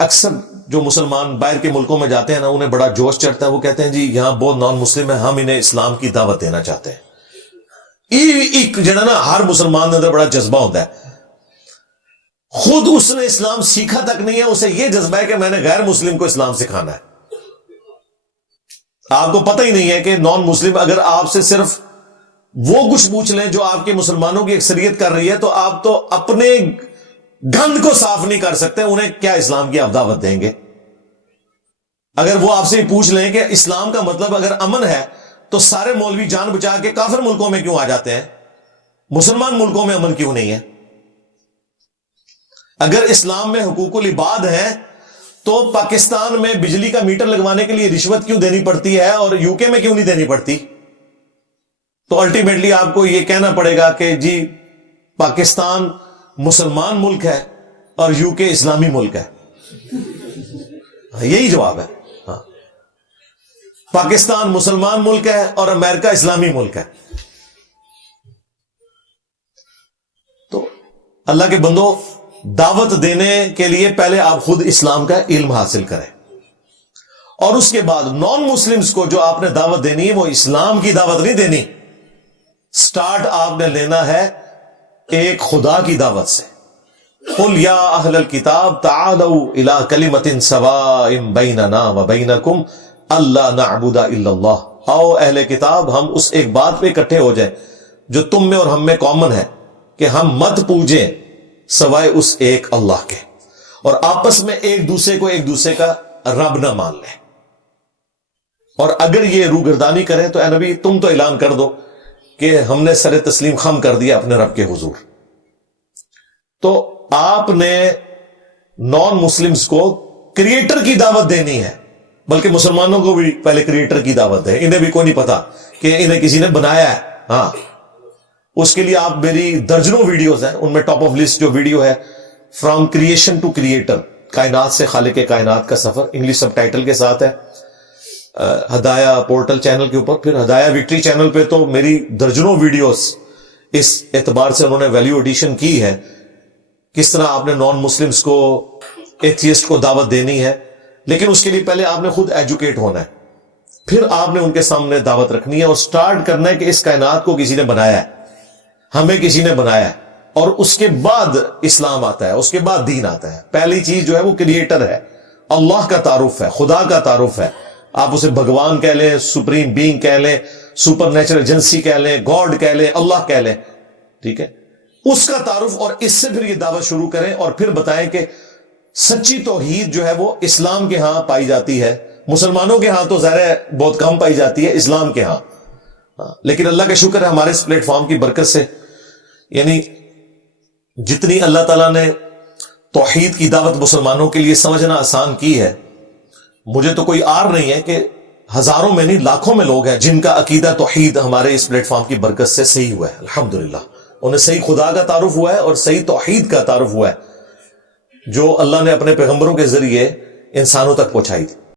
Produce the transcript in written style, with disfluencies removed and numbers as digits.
اکثر جو مسلمان باہر کے ملکوں میں جاتے ہیں نا، انہیں بڑا جوش چڑھتا ہے، وہ کہتے ہیں جی یہاں بہت نان مسلم ہیں، ہم انہیں اسلام کی دعوت دینا چاہتے ہیں۔ ایک جڑا نا ہر مسلمان کے اندر بڑا جذبہ ہوتا ہے، خود اس نے اسلام سیکھا تک نہیں ہے، اسے یہ جذبہ ہے کہ میں نے غیر مسلم کو اسلام سکھانا ہے۔ آپ کو پتہ ہی نہیں ہے کہ نان مسلم اگر آپ سے صرف وہ کچھ پوچھ لیں جو آپ کے مسلمانوں کی اکثریت کر رہی ہے، تو آپ تو اپنے گند کو صاف نہیں کر سکتے، انہیں کیا اسلام کی آپ دعوت دیں گے؟ اگر وہ آپ سے پوچھ لیں کہ اسلام کا مطلب اگر امن ہے تو سارے مولوی جان بچا کے کافر ملکوں میں کیوں آ جاتے ہیں، مسلمان ملکوں میں امن کیوں نہیں ہے؟ اگر اسلام میں حقوق العباد ہیں تو پاکستان میں بجلی کا میٹر لگوانے کے لیے رشوت کیوں دینی پڑتی ہے اور یو کے میں کیوں نہیں دینی پڑتی؟ تو الٹیمیٹلی آپ کو یہ کہنا پڑے گا کہ جی پاکستان مسلمان ملک ہے اور یو کے اسلامی ملک ہے، یہی جواب ہے۔ ہاں، پاکستان مسلمان ملک ہے اور امریکہ اسلامی ملک ہے۔ تو اللہ کے بندو، دعوت دینے کے لیے پہلے آپ خود اسلام کا علم حاصل کریں، اور اس کے بعد نان مسلمز کو جو آپ نے دعوت دینی ہے وہ اسلام کی دعوت نہیں دینی، سٹارٹ آپ نے لینا ہے ایک خدا کی دعوت سے۔ قل یا اہل الکتاب تعالوا الی کلمۃ سواء بیننا وبینکم الا نعبد الا اللہ، آؤ اہل کتاب ہم اس ایک بات پہ اکٹھے ہو جائیں جو تم میں اور ہم میں کامن ہے، کہ ہم مت پوجیں سوائے اس ایک اللہ کے، اور آپس میں ایک دوسرے کو ایک دوسرے کا رب نہ مان لیں۔ اور اگر یہ روگردانی کریں تو اے نبی تم تو اعلان کر دو کہ ہم نے سر تسلیم خم کر دیا اپنے رب کے حضور۔ تو آپ نے نان مسلمز کو کریٹر کی دعوت دینی ہے، بلکہ مسلمانوں کو بھی پہلے کریٹر کی دعوت ہے، انہیں بھی کوئی نہیں پتا کہ انہیں کسی نے بنایا ہے۔ ہاں، اس کے لیے آپ میری درجنوں ویڈیوز ہیں، ان میں ٹاپ آف لسٹ جو ویڈیو ہے فرام کریشن ٹو کریٹر، کائنات سے خالق کائنات کا سفر، انگلش سب ٹائٹل کے ساتھ ہے، ہدایہ پورٹل چینل کے اوپر۔ پھر ہدایہ وکٹری چینل پہ تو میری درجنوں ویڈیوز اس اعتبار سے انہوں نے ویلیو ایڈیشن کی ہے، کس طرح آپ نے نان مسلمز کو، ایتھیسٹ کو دعوت دینی ہے۔ لیکن اس کے لیے پہلے آپ نے خود ایجوکیٹ ہونا ہے، پھر آپ نے ان کے سامنے دعوت رکھنی ہے اور سٹارٹ کرنا ہے کہ اس کائنات کو کسی نے بنایا ہے، ہمیں کسی نے بنایا ہے، اور اس کے بعد اسلام آتا ہے، اس کے بعد دین آتا ہے۔ پہلی چیز جو ہے وہ کریٹر ہے، اللہ کا تعارف ہے، خدا کا تعارف ہے۔ آپ اسے بھگوان کہہ لیں، سپریم بینگ کہہ لیں، سپر نیچرل ایجنسی کہہ لیں، گاڈ کہہ لیں، اللہ کہہ لیں، ٹھیک ہے، اس کا تعارف، اور اس سے پھر یہ دعوت شروع کریں اور پھر بتائیں کہ سچی توحید جو ہے وہ اسلام کے ہاں پائی جاتی ہے، مسلمانوں کے ہاں تو ظاہر ہے بہت کم پائی جاتی ہے، اسلام کے ہاں۔ لیکن اللہ کا شکر ہے ہمارے اس پلیٹ فارم کی برکت سے، یعنی جتنی اللہ تعالیٰ نے توحید کی دعوت مسلمانوں کے لیے سمجھنا آسان کی ہے، مجھے تو کوئی آر نہیں ہے کہ ہزاروں میں نہیں لاکھوں میں لوگ ہیں جن کا عقیدہ توحید ہمارے اس پلیٹ فارم کی برکت سے صحیح ہوا ہے، الحمدللہ۔ انہیں صحیح خدا کا تعارف ہوا ہے اور صحیح توحید کا تعارف ہوا ہے جو اللہ نے اپنے پیغمبروں کے ذریعے انسانوں تک پہنچائی تھی۔